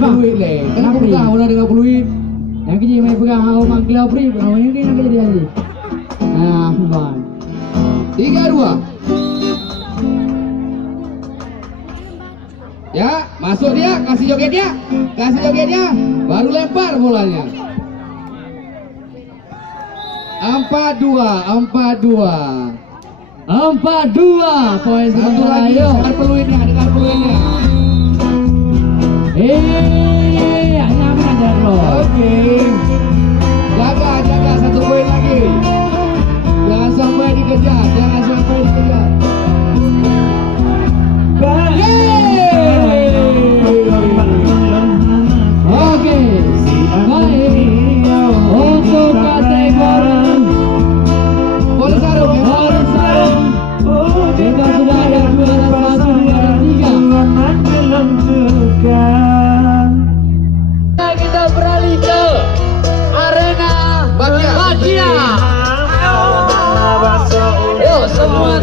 peluit le. Kan pegang bola dengan peluit. Yang kecil main pegang awak manggil free, awak ini nak jadi lagi. Nah, bang. 3-2. Ya, masuk dia, kasih jogetnya, baru lempar bolanya. 4-2. 4-2 poin Satu sementara. lagi, Ayo. dengan peluitnya. Hanya mengajar lo. Oke. Jaga 1 poin lagi. Jangan sampai dikejar. Oke, baik. Untuk kategori Bola sarung. kita sudah ada 203. Kita beralih ke arena Bagia. Bagia. Yuk semua